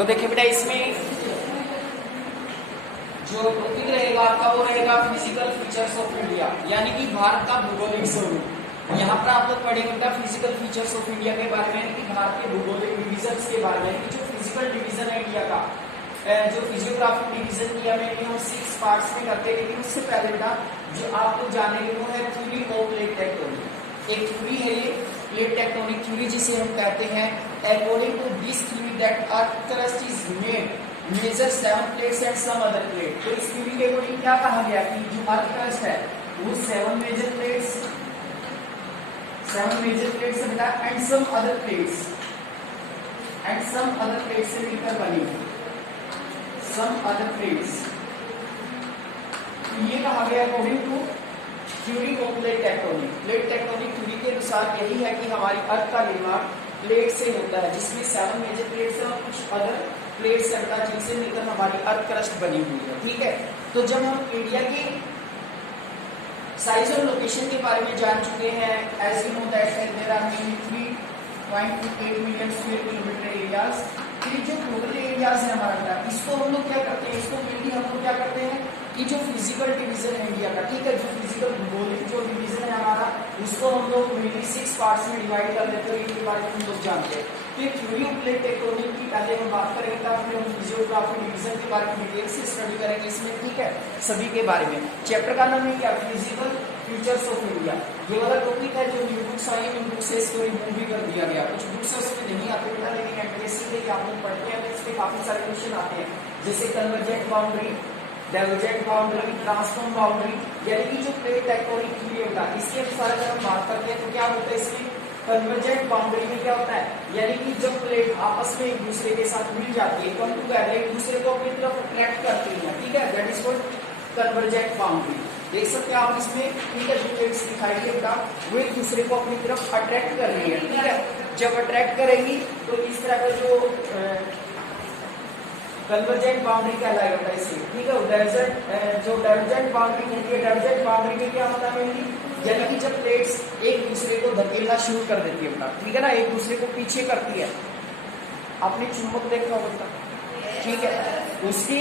तो देखिए बेटा इसमें जो टॉपिक रहेगा आपका वो रहेगा फिजिकल फीचर्स ऑफ इंडिया, यानी कि भारत का भूगोलिक स्वरूप। यहाँ पर आप लोग पढ़ेंगे बेटा फिजिकल फीचर्स ऑफ इंडिया के बारे में, यानी कि भारत के भूगोलिक डिविजन के बारे में, यानी कि जो फिजिकल डिवीजन है इंडिया का, जो फिजियोग्राफिक डिवीजन किया मैंने हम 6 पार्ट्स में करते हैं। लेकिन उससे पहले बेटा जो आप लोग जानेंगे वो है थ्योरी ऑफ प्लेट टेक्टोनिक। एक थ्योरी है ये प्लेट टेक्टोनिक थ्योरी, जिसे हम कहते हैं according to this theory that earth crust is made major 7 plates and some other plate. तो इस थ्योरी के अकॉर्डिंग क्या कहा गया कि जो अर्थ क्रस्ट है वो 7 मेजर प्लेट्स है बेटा एंड सम अदर प्लेट्स से मिलकर बनी है, सम अदर प्लेट्स। ये कहा गया according to theory of plate tectonic. Plate tectonic theory के अनुसार यही है कि हमारी अर्थ का निर्माण प्लेट से होता है, जिसमें 7 मेजर प्लेट्स और कुछ अदर प्लेट्स है जिनसे मिलकर हमारी अर्थ क्रस्ट बनी हुई है। ठीक है, तो जब हम इंडिया के साइज और लोकेशन के बारे में जान चुके हैं, as you know that there are 3.8 million square kilometre areas. फिर जो टोटल एरियाज है हमारा, इसको हम लोग क्या करते हैं, इसको मेनली हम लोग क्या करते हैं कि जो फिजिकल डिवीजन है इंडिया का, ठीक है, जो फिजिकल भूगोलिक जो डिवीजन है हमारा, उसको हम लोग मेनली 6 पार्ट्स में डिवाइड कर देते हैं। इनके बारे में हम लोग जानते हैं। तो थ्योरी ऑफ प्लेट टेक्टोनिक की पहले हम बात करेंगे, फिर हम फिजियोग्राफी डिवीजन के बारे में डिटेल से स्टडी करेंगे इसमें। ठीक है, सभी के बारे में। चैप्टर का नाम है क्या, फिजिकल फीचर्स ऑफ इंडिया। ये वाला टॉपिक है जो न्यू बुक्स आई है, न्यू बुक से इसको रिमूव भी कर दिया गया। कुछ बुक्स उसमें नहीं आते बेटा, लेकिन एमपीएससी के आप लोग पढ़ते हैं तो इसके काफी सारे क्वेश्चन आते हैं, जैसे convergent boundary, divergent boundary, transform boundary, यानी कि जो प्लेट टेक्टोनिक थ्योरी होता है इसके अनुसार अगर हम बात करते हैं तो क्या होता है इसमें कन्वर्जेंट बाउंड्री में क्या होता है, यानी कि जब प्लेट आपस में एक दूसरे के साथ मिल जाती है, कम टूगेदर एक दूसरे को अपनी तरफ अट्रैक्ट करती है। ठीक है, that is called convergent boundary. देख सकते हैं आप इसमें, ठीक है, जो प्लेट्स दिखाई देगा वो एक दूसरे को अपनी तरफ अट्रैक्ट कर रही है। ठीक है, जब अट्रैक्ट करेंगी तो इस तरह का जो कन्वर्जेंट बाउंड्री कहलाएगा बेटा इसे। ठीक है, जो डाइवर्जेंट बाउंड्री होती है, डाइवर्जेंट बाउंड्री में क्या होता है, यानी कि जब प्लेट्स एक दूसरे को धकेलना शुरू कर देती है बेटा, ठीक है ना, एक दूसरे को पीछे करती है। आपने चुंबक देखा होगा, ठीक है, उसके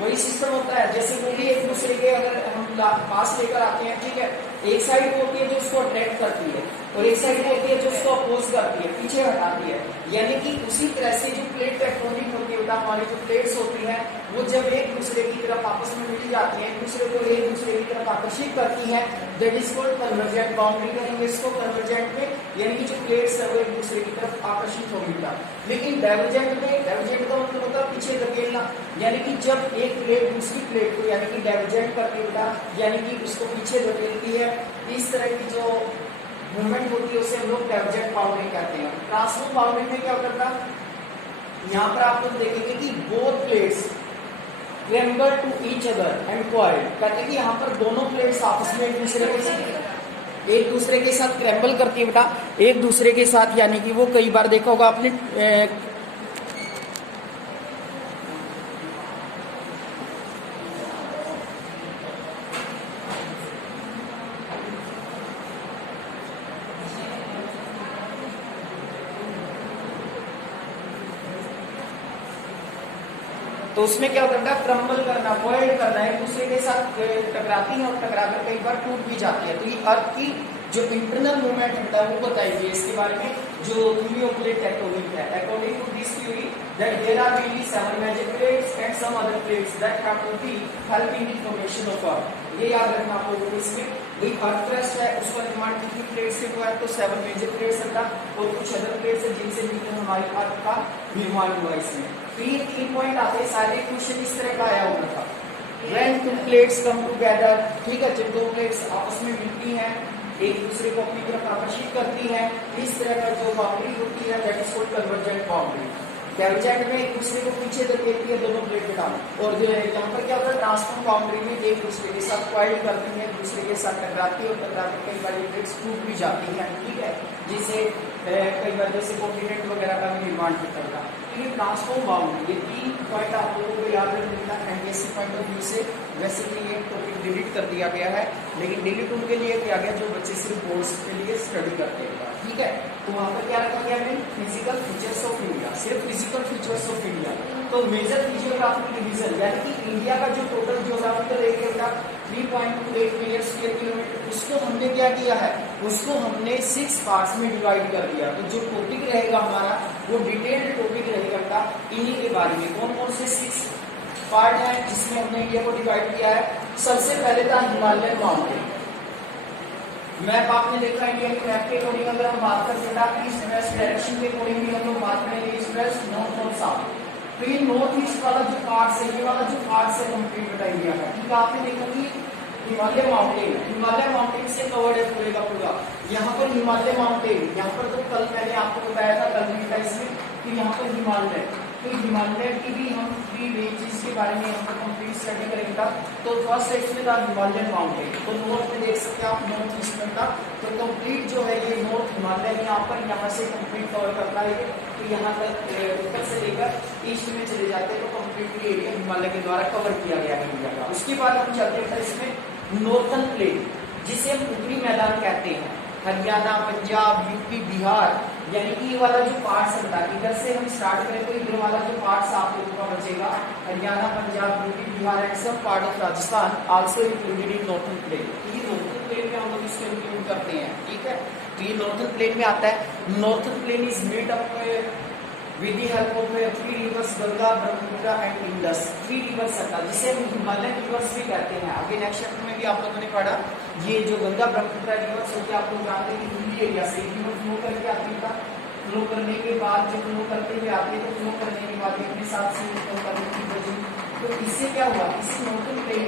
वही सिस्टम होता है, जैसे वो भी एक दूसरे के अगर हम पास लेकर आते हैं, ठीक है, एक साइड होती है जो उसको अट्रैक्ट करती है और एक साइड होती है जो उसको अपोज करती है, पीछे हटाती है। यानी कि उसी तरह से जो प्लेट टेक्टोनिक होती है बेटा, हमारी जो प्लेट्स होती है वो जब एक दूसरे की तरफ आपस में मिल जाती है, एक दूसरे को एक दूसरे की तरफ आकर्षित करती है, that is called convergent boundary करेंगे इसको कन्वर्जेंट में, यानी कि जो प्लेट्स है वो एक दूसरे की तरफ आकर्षित होगी बेटा। लेकिन डाइवर्जेंट में, डाइवर्जेंट का मतलब होता है पीछे धकेलना, यानी कि जब एक प्लेट दूसरी प्लेट को यानी कि डाइवर्जेंट करती है बेटा, यानी कि उसको पीछे धकेलती है, इस तरह की जो मूवमेंट होती है उसे हम लोग डाइवर्जेंट बाउंड्री कहते हैं। ट्रांसफॉर्म बाउंड्री में क्या होता है, यहाँ पर आप लोग देखेंगे कि both plates crumble to each other and coiled, कहते हैं कि यहाँ पर दोनों प्लेट्स आपस में एक दूसरे के साथ क्रैम्बल करती है बेटा, एक दूसरे के साथ, यानी कि वो कई बार देखा होगा आपने तो उसमें क्या होता है, क्रम्बल करना, बॉइल्ड करना, एक दूसरे के साथ टकराती है और टकराकर कई बार टूट भी जाती है। तो ये अर्थ की जो इंटरनल मूवमेंट होता है वो बताइए इसके बारे में, जो थ्योरी ऑफ प्लेट टेक्टोनिक है। According to this theory that there are really 7 major plates and some other plates that have to be helping in formation of earth. ये याद रखना आप लोगों को। इसमें एक अर्थ क्रस्ट है, उसका निर्माण कितनी प्लेट से हुआ है, तो 7 मेजर प्लेट्स था और कुछ अदर प्लेट्स है जिनसे मिलकर हमारी अर्थ का निर्माण हुआ। इसमें तो ये 3 पॉइंट आते हैं, सारे क्वेश्चन इस तरह का आया होगा था। When two plates come together, ठीक है, जब दो प्लेट्स आपस में मिलती हैं, एक दूसरे को अपनी तरफ आकर्षित करती हैं, इस तरह का जो बाउंड्री होती है that is called convergent boundary. Divergent में एक दूसरे को पीछे धकेलती है दोनों प्लेट के डाउन, और जो है यहाँ पर क्या होता है, ट्रांसफॉर्म बाउंड्री में एक दूसरे के साथ कॉइल करती है, एक दूसरे के साथ टकराती है और टकराकर कई बार प्लेट्स टूट भी जाती हैं। ठीक है, जिसे कई बार जैसे कॉन्टिनेंट वगैरह का भी निर्माण करता है। ये ट्रांसफॉर्म बाउंड्री, ये 3 पॉइंट आप लोगों को याद रखना है एमपीएससी पॉइंट ऑफ व्यू से। वैसे कि ये टॉपिक डिलीट कर दिया गया है, लेकिन डिलीट उनके लिए किया गया जो बच्चे सिर्फ बोर्ड्स के लिए स्टडी करते हैं, ठीक है। तो वहाँ पर क्या रखा गया है, फिजिकल फीचर्स ऑफ इंडिया, सिर्फ फिजिकल फीचर्स ऑफ इंडिया। तो मेजर जियोग्राफिक डिवीजन यानी कि इंडिया का जो टोटल जियोग्राफिकल एरिया था 3.28 मिलियन स्क्वायर किलोमीटर, उसको हमने क्या किया है, उसको हमने 6 पार्ट्स में डिवाइड कर दिया। तो जो टॉपिक रहेगा हमारा वो डिटेल्ड टॉपिक रहेगा इन्हीं के बारे में। कौन कौन से 6 पार्ट है जिसमें हमने इंडिया को डिवाइड किया है। सबसे पहले था हिमालयन माउंटेन। मैप आपने देखा इंडिया के मैप के अकॉर्डिंग अगर हम बात करते हैं ईस्ट वेस्ट डायरेक्शन के अकॉर्डिंग भी हम लोग बात करेंगे, ईस्ट वेस्ट नॉर्थ और साउथ। तो ये नॉर्थ ईस्ट वाला जो पार्ट है, ये वाला जो पार्ट है कंप्लीट बेटा इंडिया का, ठीक है। आपने देखा कि हिमालय माउंटेन, हिमालय माउंटेन से कवर्ड है पूरे का पूरा। यहाँ पर हिमालय माउंटेन, यहाँ पर तो कल मैंने आपको बताया था कल भी था इसमें कि यहाँ पर हिमालय, तो हिमालय की भी हम 3 रेंजेस के बारे में यहाँ पर कंप्लीट स्टडी करेंगे। तो फर्स्ट इसमें था हिमालयन माउंटेन, तो नॉर्थ में देख सकते हैं आप, नॉर्थ ईस्ट में था। तो कंप्लीट जो है ये नॉर्थ हिमालय यहाँ पर, यहाँ से कंप्लीट कवर करता है, तो यहाँ तक उत्तर से लेकर ईस्ट में चले जाते हैं, तो कंप्लीटली एरिया हिमालय के द्वारा कवर किया गया है इंडिया का। उसके बाद हम चलते हैं इसमें नॉर्थन प्लेन, जिसे हम उत्तरी मैदान कहते हैं। हरियाणा, पंजाब, यूपी, बिहार, यानी कि ये वाला जो पार्ट्स है, इधर से हम स्टार्ट करें तो इधर वाला जो पार्ट्स आप लोगों का बचेगा, हरियाणा, पंजाब, यूपी, बिहार एंड सब part of Rajasthan also included in northern plain. ये नॉर्थन प्लेन में हम लोग इसको इंक्लूड करते हैं, ठीक है। तो ये नॉर्थन प्लेन में आता है। Northern plain is made up with the help of 3 rivers Ganga, Brahmaputra and Indus. 3 rivers आता है जिसे हम हिमालयन रिवर्स भी कहते हैं। आगे नेक्स्ट चैप्टर में भी आप लोगों ने पढ़ा, ये जो गंगा ब्रह्मपुत्र रिवर्स होती है, आप लोग जानते हैं कि हिली एरिया से रिवर फ्लो करके आती है। फ्लो करने के बाद जब फ्लो करते हुए आते हैं, तो फ्लो करने के बाद अपने साथ से फ्लो करने की वजह, तो इससे क्या हुआ, इससे नॉर्थन प्लेन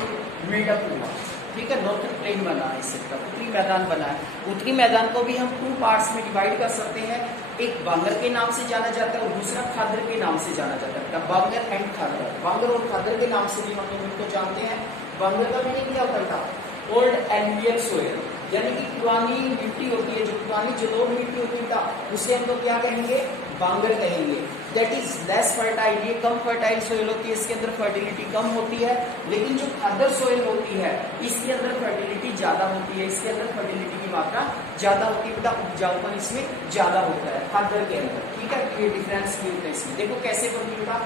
मेडअप हुआ, ठीक है। नॉर्थन प्लेन बना है, इससे उत्तरी मैदान बना है। उत्तरी मैदान को भी हम 2 पार्ट्स में डिवाइड कर सकते हैं, एक बांगर के नाम से जाना जाता है और दूसरा खादर के नाम से जाना जाता है। बांगर एंड खादर, बांगर और खादर के नाम से भी हम लोग इनको जानते हैं। बांगर का मीनिंग क्या होता है, ओल्ड एल्युवियल सोयल, यानी कि पुरानी मिट्टी होती है, जो पुरानी जलोढ़ मिट्टी होती है उसे हम लोग क्या कहेंगे, बांगर कहेंगे। दैट इज लेस फर्टाइल, ये कम फर्टाइल सोयल होती है, इसके अंदर फर्टिलिटी कम होती है। लेकिन जो खादर सोयल होती है इसके अंदर फर्टिलिटी ज्यादा होती है, इसके अंदर फर्टिलिटी की मात्रा ज्यादा होती है, उपजाऊपन इसमें ज्यादा होता है खादर के अंदर, ठीक है। ये डिफरेंस भी होता है इसमें। देखो कैसे बनती बेटा,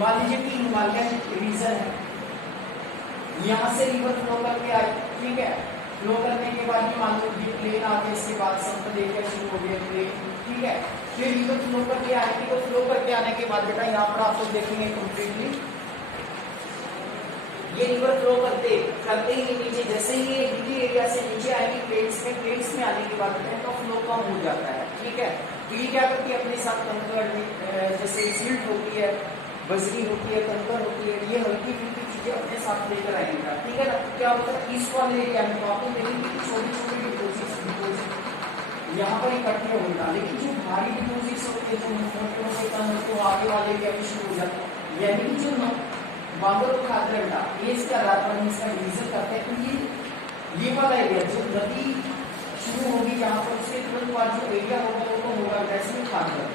मान लीजिए कि हिमालयन रीजन है, यहाँ से रिवर फ्लो करके आए, ठीक है। फ्लो करने के बाद ये मान लो ये प्लेन आ गया, इसके बाद समुद्र देखकर शुरू हो गया प्लेन, ठीक है। फिर रिवर फ्लो करके आएगी, तो फ्लो करके आने के बाद बेटा यहाँ पर आप लोग देखेंगे कंप्लीटली ये रिवर फ्लो करते ही नीचे, जैसे ही ये हिली एरिया से नीचे आएगी प्लेन्स में आने के बाद तो फ्लो कम हो जाता है, ठीक है। तो ये क्या करती है, अपने साथ कंकर, जैसे सिल्ट होती है, बजरी होती है, कंकर होती है, ये हल्की फुल्की चीजें अपने साथ लेकर आएंगे, ठीक है ना। क्या होता है, ईस्ट वाले एरिया में तो आपको देखेंगे कि छोटी छोटी डिपोजिट यहाँ पर इकट्ठे होगा, लेकिन जो भारी डिपोजिट्स होते हैं, जो मोटे मोटे कम तो आगे वाले एरिया में शुरू हो जाता है। यानी कि जो बांगर और खादर ये इसका डिवीजन करते हैं। तो ये वाला एरिया जो नदी शुरू होगी जहाँ पर, उसके तुरंत बाद जो एरिया होगा वो होगा वैसे खादर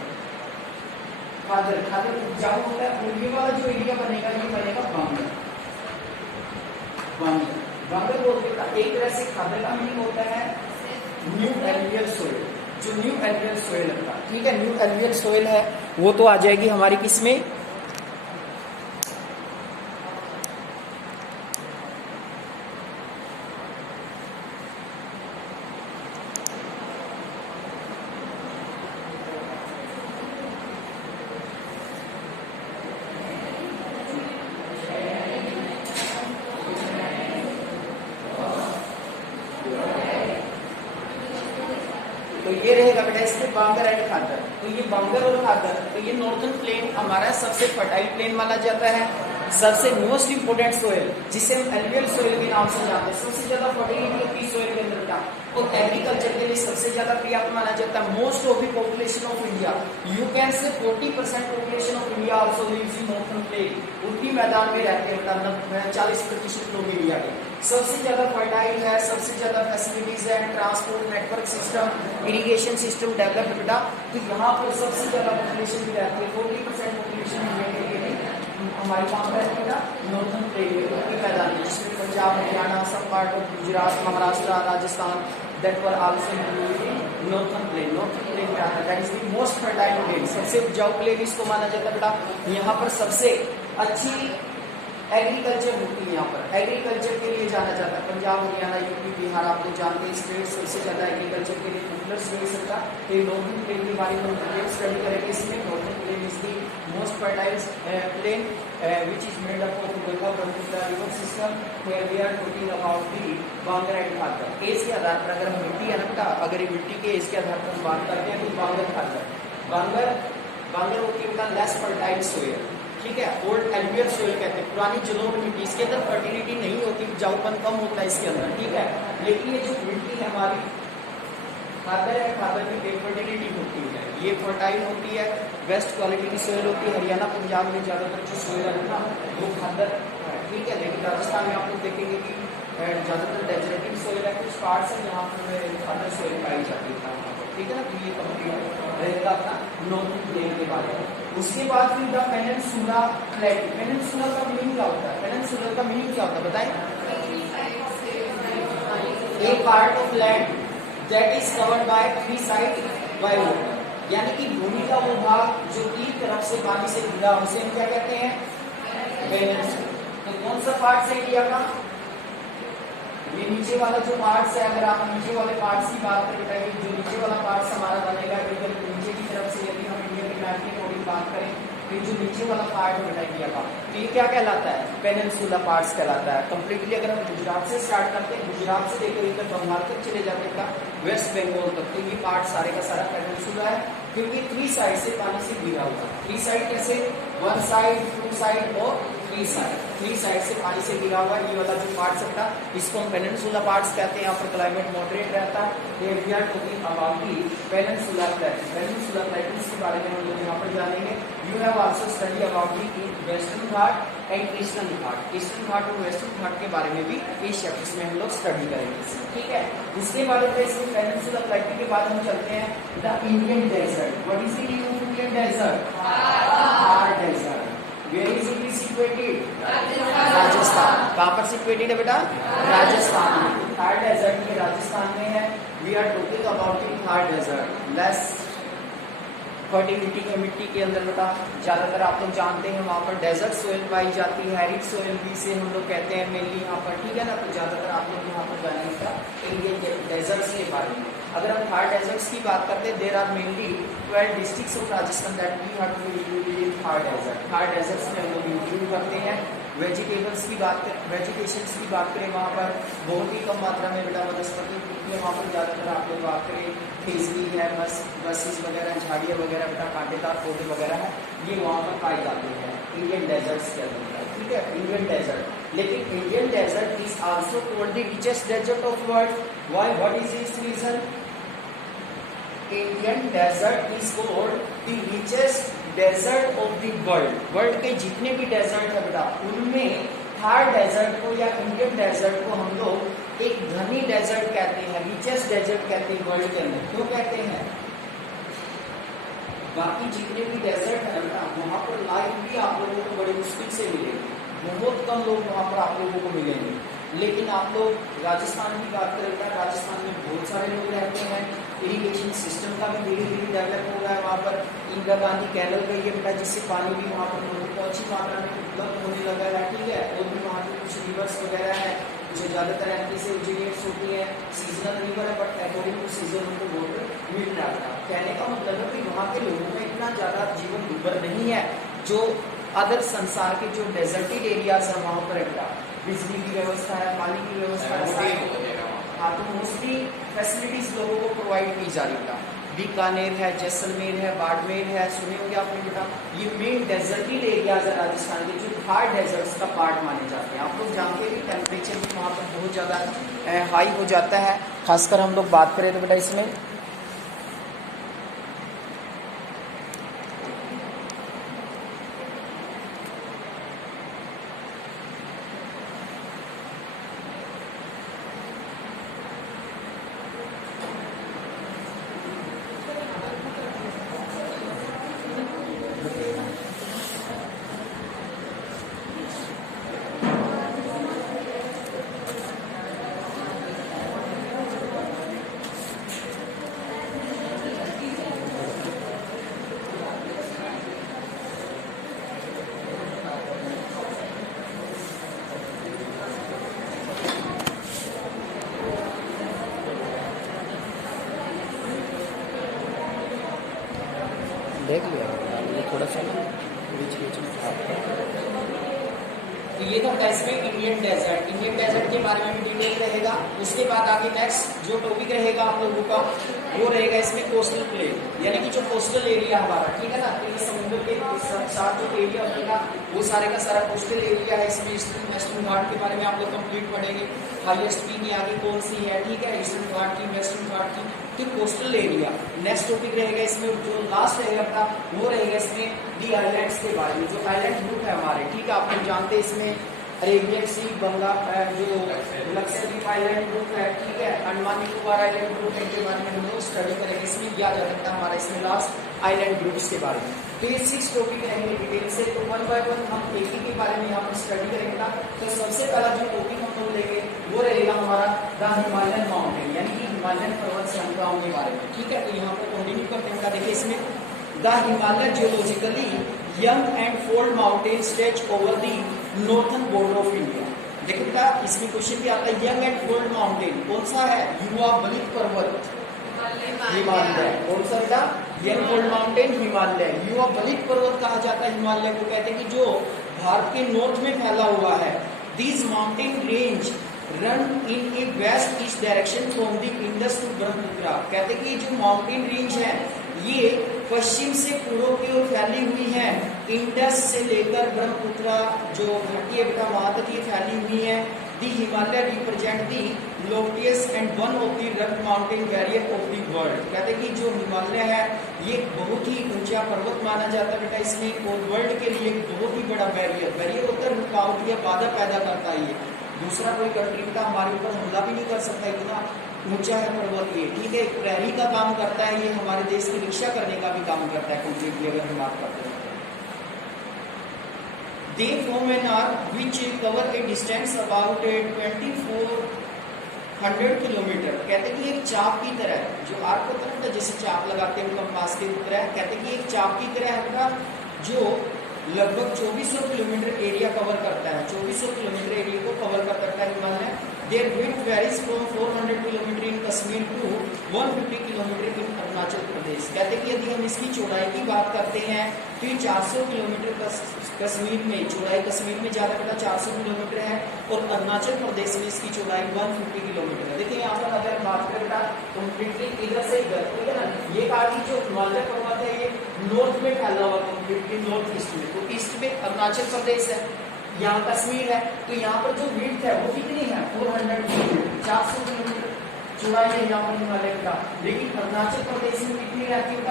उपजाऊ होता है। और ये वाला जो एरिया बनेगा ये बनेगा बांगर बोलते हैं। एक तरह से खादर का मीनिंग होता है न्यू एल्युवियल सोयल, जो न्यू एल्युवियल सोयल होता है, ठीक है। न्यू एल्युवियल सोयल है वो तो आ जाएगी हमारी किसमें, तो ये रहेगा बेटा इसमें बांगर एंड खादर। तो ये बांगर और खादर, तो ये नॉर्थन प्लेन हमारा सबसे फर्टाइल प्लेन माना जाता है, सबसे मोस्ट इंपोर्टेंट सोयल जिसे हम एल्युवियल सोयल के नाम से जानते हैं। सबसे ज्यादा फर्टिलिटी होती है सोयल के अंदर का, और एग्रीकल्चर के लिए सबसे ज्यादा पर्याप्त माना जाता है। Most of the population of India, you can say 40% population of India also lives in northern plain, उत्तरी मैदान में रहते हैं 40% लोग इंडिया के। सबसे ज्यादा फर्टाइल है, सबसे ज्यादा फैसिलिटीज है, transport network system, irrigation system develop बेटा। तो यहाँ पर सबसे ज्यादा पॉपुलेशन भी रहती है, 40% पॉपुलेशन इंडिया के लिए हमारे वहाँ पर है नॉर्थन प्लेन उत्तरी मैदान में, जिसमें पंजाब, हरियाणा, सब part of Gujarat, Maharashtra, Rajasthan that were also included in northern plain में आता है, that is the most fertile plain, सबसे उपजाऊ प्लेन इसको माना जाता है बेटा। यहाँ पर सबसे अच्छी एग्रीकल्चर होती है, यहाँ पर एग्रीकल्चर के लिए जाना जाता है। पंजाब, हरियाणा, यूपी, बिहार आप लोग जानते हैं स्टेट सबसे ज्यादा एग्रीकल्चर के लिए पॉपुलर स्टेट्स होता है। तो नॉर्थन प्लेन के बारे में डिटेल स्टडी करेंगे इसमें। Northern plain is the most fertile plain which is made up of Ganga Brahmaputra river system, where we are talking about the bhangar and khadar. Age के आधार पर अगर हम मिट्टी है ना बेटा, अगर ये मिट्टी के एज के आधार पर बात करते हैं तो बांगर खारगर, बांगर होती है बेटा लेस फर्टाइल सोयल, ठीक है, ओल्ड एल्यूवियल सोयल कहते हैं, पुरानी जलोढ़ मिट्टी, इसके अंदर फर्टिलिटी नहीं होती, उपजाऊपन कम होता है इसके अंदर, ठीक है। लेकिन ये जो मिट्टी है हमारी खादर है, खादर की फर्टिलिटी होती है, ये फर्टाइल होती है, बेस्ट क्वालिटी की सोयल होती है। हरियाणा पंजाब में ज्यादातर जो सोयल है ना वो खादर है, ठीक है। लेकिन राजस्थान में आप लोग देखेंगे कि ज्यादातर डेजर्टिक सोयल है, कुछ पार्ट्स है जहाँ पर खादर सोयल पाई जाती है, ठीक है ना। तो ये कंप्लीट रहेगा अपना नॉर्थन प्लेन के बारे में। उसके बाद फिर द पेनिनसुला प्लेटू, पेनिनसुला का मीनिंग क्या होता है, पेनिनसुला का मीनिंग क्या होता है बताएं? A part of land that is covered by 3 side by water, यानी कि भूमि का वो भाग जो 3 तरफ से पानी से घिरा, उसे हम क्या कहते हैं? पेनिनसुला। तो कौन सा पार्ट है इंडिया का? ये नीचे वाला जो पार्ट्स है, अगर आप नीचे वाले पार्ट्स की बात करें, जो नीचे वाला पार्ट्स हमारा बनेगा, इधर नीचे की तरफ से यदि हम इंडिया के मैप की अकॉर्डिंग बात करें तो जो नीचे वाला पार्ट है बेटा इंडिया का, तो ये क्या कहलाता है? पेनिनसुला पार्ट्स कहलाता है। कंप्लीटली अगर हम गुजरात से स्टार्ट करते हैं, गुजरात से लेकर इधर बंगाल तक चले जाते हैं, वेस्ट बंगाल तक, तो ये पार्ट सारे का सारा पेनिनसुला है, क्योंकि 3 साइड से पानी से घिरा हुआ है। 3 साइड कैसे? 1 साइड, 2 साइड और 3 साइड, 3 साइड से पानी से घिरा हुआ है। ये वाला जो पार्ट है इसको हम पेनिनसुला पार्ट्स कहते हैं। यहाँ पर क्लाइमेट मॉडरेट रहता है। We are talking about the peninsula plateau, peninsula plateaus के बारे में हम लोग यहाँ पर जानेंगे। You have also study about the western Ghat and eastern Ghat, eastern Ghat और वेस्टर्न घाट के बारे में भी इस चैप्टर में हम लोग स्टडी करेंगे, ठीक है। उसके बाद इसमें पेनिनसुला प्लेटू के बाद हम चलते हैं the Indian desert. What is the Indian desert? Thar desert. Where is it situated? Rajasthan. कहाँ पर सिचुएटेड है बेटा? राजस्थान में। थार डेजर्ट ये राजस्थान में है। We are talking about the Thar desert. Less fertility है मिट्टी के अंदर बेटा, ज्यादातर आप लोग जानते हैं वहाँ पर डेजर्ट सोयल पाई जाती है, हैरिड सोयल भी से हम लोग कहते हैं मेनली यहाँ पर, ठीक है ना। तो ज्यादातर आप लोग यहाँ पर जानेंगे इंडियन डेजर्ट्स के बारे में। अगर हम थार डेजर्ट्स की बात करते हैं, there are mainly 12 districts of Rajasthan that we have to include in Thar desert. Thar deserts में हम लोग इंक्लूड करते हैं। वेजिटेबल्स की बात करें, वेजिटेशंस की बात करें, वहाँ पर बहुत ही कम मात्रा में बेटा वनस्पति होती है। वहाँ पर ज्यादातर आप लोग बात करें खेजड़ी है, बसेस वगैरह, झाड़ियाँ वगैरह बेटा, कांटेदार पौधे वगैरह है, ये वहाँ पर पाए जाते हैं इंडियन डेजर्ट्स के अंदर, ठीक है, इंडियन डेजर्ट। लेकिन Indian desert is also called the richest desert of world. Why? What is its reason? Indian desert is called the richest desert of the world. World के जितने भी डेजर्ट है बेटा, उनमें थार डेजर्ट को या इंडियन डेजर्ट को हम लोग एक धनी डेजर्ट कहते हैं, रिचेस्ट डेजर्ट कहते हैं वर्ल्ड के अंदर। क्यों कहते हैं? बाकी जितने भी डेजर्ट है ना, वहाँ पर लाइफ भी आप लोगों को बड़ी मुश्किल से मिलेगी, बहुत कम लोग वहाँ पर आप लोगों को मिलेंगे। लेकिन आप लोग राजस्थान की बात करें, राजस्थान में बहुत सारे लोग रहते हैं, इरिगेशन सिस्टम का भी धीरे धीरे डेवलप हो रहा है। वहाँ पर इंदिरा गांधी कैनल गई है बेटा, जिससे पानी भी वहाँ पर बहुत अच्छी मात्रा में उपलब्ध होने लगा है, ठीक है। और भी वहाँ पे कुछ रिवर्स वगैरह है जो ज्यादातर एमपी से ओरिजिनेट्स होती है, सीजनल रिवर है, बट अकॉर्डिंग टू सीजन उनको वाटर मिल रहा था। कहने का मतलब है कि वहाँ के लोगों में इतना ज्यादा जीवन दुर्भर नहीं है जो अदर संसार के जो डेजर्टेड एरियाज है वहाँ पर बेटा बिजली की व्यवस्था है, पानी की व्यवस्था है। हाँ, तो मोस्टली फैसिलिटीज लोगों को प्रोवाइड की जा रही था। बीकानेर है, जैसलमेर है, बाड़मेर है, सुने होंगे आपने बेटा, ये मेन डेजर्टेड एरियाज है राजस्थान के जो थार डेजर्ट्स का पार्ट माने जाते हैं। आप लोग जानते हैं कि टेम्परेचर भी वहाँ पर बहुत ज़्यादा हाई हो जाता है। खासकर हम लोग बात करें तो बेटा इसमें देख लिया ये थोड़ा सा ना बीच बीच में। तो ये था इसमें इंडियन डेजर्ट के बारे में भी डिटेल रहेगा। उसके बाद आगे नेक्स्ट जो टॉपिक रहेगा आप लोगों का वो रहेगा इसमें कोस्टल प्लेन, यानी कि जो कोस्टल एरिया हमारा, ठीक है ना, तो ये समुद्र के साथ जो एरिया होगा वो सारे का सारा कोस्टल एरिया है। इसमें ईस्टर्न वेस्टर्न घाट के बारे में आप लोग कंप्लीट पढ़ेंगे, हाईएस्ट पीक की आगे कौन सी है, ठीक है, ईस्टर्न घाट की, वेस्टर्न घाट की, ठीक, कोस्टल एरिया। नेक्स्ट टॉपिक रहेगा इसमें जो लास्ट रहेगा अपना वो रहेगा इसमें दी आइलैंड्स के बारे में, जो आइलैंड ग्रुप है हमारे, ठीक है, आप लोग जानते हैं इसमें अरेबियन सी, बंगा जो लक्षद्वीप आइलैंड ग्रुप है, ठीक है, अंडमान निकोबार आइलैंड ग्रुप है, इनके बारे में हम लोग स्टडी करेंगे। इसमें क्या जा सकता है हमारा इसमें लास्ट आइलैंड ग्रुप्स के बारे में। तो ये 6 टॉपिक रहेंगे डिटेल से, तो 1 बाय 1 हम एक ही के बारे में यहाँ पर स्टडी करेंगे। तो सबसे पहला जो टॉपिक हम लोग लेंगे वो रहेगा हमारा द हिमालयन माउंटेन, यानी कि हिमालयन पर्वत श्रृंखलाओं के बारे में, ठीक है। तो यहाँ पर कंटिन्यू करते हैं, देखिए इसमें the Himalaya geologically young and fold mountain stretch over the northern border of India. देखो बेटा इसमें क्वेश्चन क्या आता है, यंग एंड फोल्ड माउंटेन कौन सा है, युवा बलित पर्वत हिमालय, कौन सा बेटा, यंग फोल्ड माउंटेन हिमालय, युवा बलित पर्वत कहा जाता है हिमालय को, कहते हैं कि जो भारत के नॉर्थ में फैला हुआ है। This mountain range run in a west east direction from the Indus to Brahmaputra, कहते हैं कि जो माउंटेन रेंज है ये पश्चिम से पूर्व की ओर फैली हुई है, इंडस से लेकर ब्रह्मपुत्र जो घाटी है बेटा वहां तक ये फैली हुई है। The Himalaya represent the loftiest and one of the rugged mountain barrier of the world, कहते हैं कि जो हिमालय है ये बहुत ही ऊंचा पर्वत माना जाता है बेटा इसमें, और वर्ल्ड के लिए बहुत ही बड़ा बैरियर होता है, रुकावट या बाधा पैदा करता है। ये दूसरा कोई कंट्री का हमारे ऊपर हमला भी नहीं कर सकता, इतना ऊंचा है पर्वत ये, ठीक है, एक प्रहरी का काम करता है ये, हमारे देश की रक्षा करने का भी काम करता है कंप्लीटली अगर हम बात करते हैं। They form an arc which cover a distance about 2400 kilometre, कहते हैं कि एक चाप की तरह, जो आर्क होता है ना जैसे चाप लगाते हैं कंपास के तरह, कहते हैं कि एक चाप की तरह है बेटा जो लगभग 2400 किलोमीटर एरिया कवर करता है, 2400 किलोमीटर एरिया को कवर करता है Himalaya. Their width varies from 400 kilometre in Kashmir to 150 kilometre in Arunachal Pradesh, कहते हैं कि यदि हम इसकी चौड़ाई की बात करते हैं तो ये 400 किलोमीटर कश्मीर में, चौड़ाई कश्मीर में ज्यादा बेटा 400 किलोमीटर है, और अरुणाचल प्रदेश में इसकी चौड़ाई 150 किलोमीटर है। देखिए यहाँ पर अगर बात करें बेटा कम्प्लीटली इधर से इधर, ठीक है ना, ये कहा कि जो हिमालय पर्वत है ये नॉर्थ में फैला हुआ कम्प्लीटली नॉर्थ ईस्ट में, तो ईस्ट में अरुणाचल प्रदेश है, यहाँ कश्मीर है, तो यहाँ पर जो विड्थ है वो कितनी है 400 किलोमीटर, 400 किलोमीटर चौड़ाई है यहाँ पर हिमालय का, लेकिन अरुणाचल प्रदेश में कितनी रहती है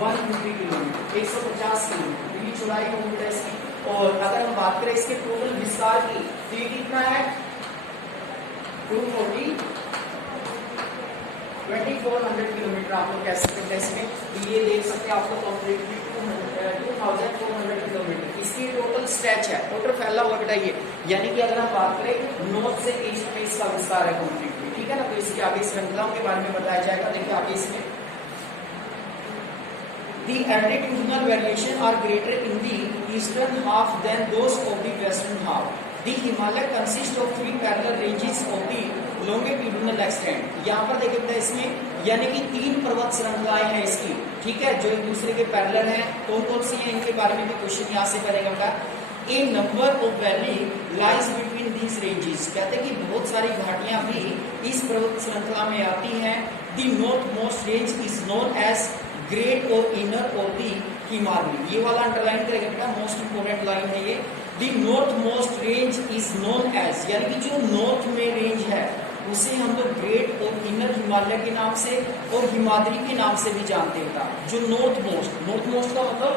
150 किलोमीटर, 150 किलोमीटर ये चौड़ाई होगी इसकी। और अगर हम बात करें इसके टोटल विस्तार की तो ये कितना है 2400 किलोमीटर आप लोग कह सकते हैं इसमें, तो ये देख सकते हैं आपको कम्प्लीटली 2400 किलोमीटर इसकी टोटल स्ट्रेच है, टोटल फैला हुआ बेटा ये, यानी कि अगर हम बात करें नॉर्थ से ईस्ट में इसका विस्तार है कम्प्लीटली, ठीक है ना। तो इसके आगे श्रृंखलाओं के बारे में बताया जाएगा, देखिए आगे इसमें The altitudinal variation are greater in the eastern half than those of the western half. The Himalaya consists of 3 parallel ranges of the longitudinal extent. यहाँ पर देखिए इसमें यानी कि 3 पर्वत श्रृंखलाएं हैं इसकी, ठीक है, जो एक दूसरे के पैरेलल हैं, कौन कौन सी हैं इनके बारे में भी क्वेश्चन यहाँ से करेगा। A number of valley lies between these ranges, कहते हैं कि बहुत सारी घाटियां भी इस पर्वत श्रृंखला में आती हैं। The north most range is known as great और इनर और दी हिमालय, ये वाला अंडरलाइन करेगा बेटा, मोस्ट इंपोर्टेंट लाइन है ये। The north most range is known as, यानी कि जो नॉर्थ में रेंज है उसे हम लोग ग्रेट और इनर हिमालय के नाम से और हिमाद्री के नाम से भी जानते हैं। जो नॉर्थ मोस्ट का मतलब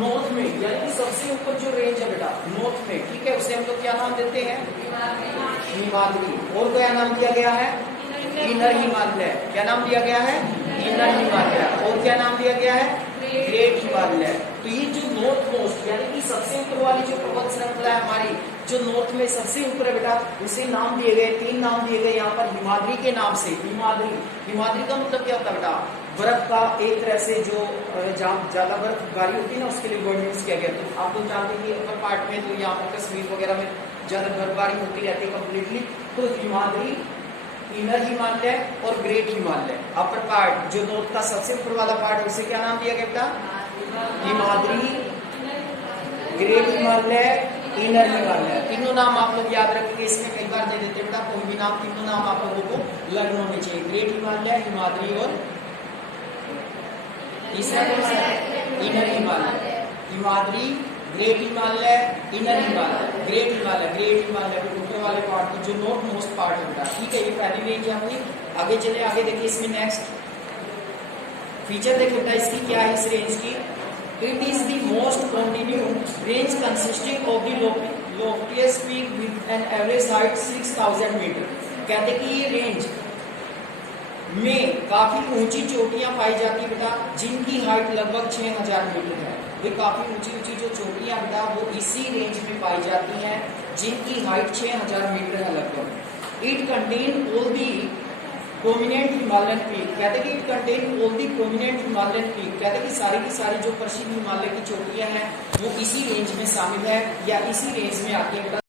नॉर्थ में, यानी कि सबसे ऊपर जो रेंज है बेटा नॉर्थ में, ठीक है, उसे हम लोग क्या नाम देते हैं हिमाद्री, और क्या नाम दिया गया है इनर हिमालय, क्या नाम दिया गया है इनर हिमालय, और क्या नाम दिया गया है ग्रेट हिमालय। तो ये जो नॉर्थ मोस्ट यानी कि सबसे ऊपर वाली जो पर्वत श्रृंखला है हमारी, जो नॉर्थ में सबसे ऊपर है बेटा, उसे नाम दिए गए 3 नाम दिए गए यहाँ पर हिमाद्री के नाम से। हिमाद्री का मतलब क्या होता है बेटा, बर्फ का एक तरह से जो जहाँ ज्यादा बर्फबारी होती है ना उसके लिए वर्ड यूज किया गया। तो आप लोग जानते हैं कि अपर पार्ट में तो यहाँ पर कश्मीर वगैरह में ज्यादा बर्फबारी होती रहती है कम्प्लीटली, तो हिमाद्री, इनर हिमालय और ग्रेट हिमालय। अपर पार्ट जो नॉर्थ का सबसे ऊपर वाला पार्ट है उसे क्या नाम दिया गया बेटा हिमाद्री, ग्रेट हिमालय, इनर हिमालय। तीनों नाम आप लोग याद रखेंगे, इसमें कई बार दे देते हैं बेटा कोई भी नाम, तीनों नाम आप लोगों को लर्न होने चाहिए, ग्रेट हिमालय, हिमाद्री और तीसरा कौन सा है? Inner Himalaya. Himadri, great Himalaya, inner Himalaya. Great Himalaya, great Himalaya के ऊपर वाले पार्ट को जो नॉर्थ मोस्ट पार्ट होता है, ठीक है, ये पहली रेंज है अपनी। आगे चले, आगे देखिए इसमें नेक्स्ट फीचर देखो बेटा इसकी क्या है इस रेंज की। It is the most continue range consisting of the loftiest peak with an average height 6000 metre. कहते कि ये रेंज में काफी ऊंची चोटियां पाई जाती है बेटा, जिनकी हाइट लगभग 6000 मीटर है। वे काफी ऊंची ऊंची जो चोटियां बेटा वो इसी रेंज में पाई जाती हैं, जिनकी हाइट 6000 मीटर है लगभग। It contain all the prominent Himalayan peak. कहते कि it contain all the prominent Himalayan peak. कहते कि सारी की सारी जो प्रसिद्ध हिमालय की चोटियां हैं वो इसी रेंज में शामिल है या इसी रेंज में आती है बेटा।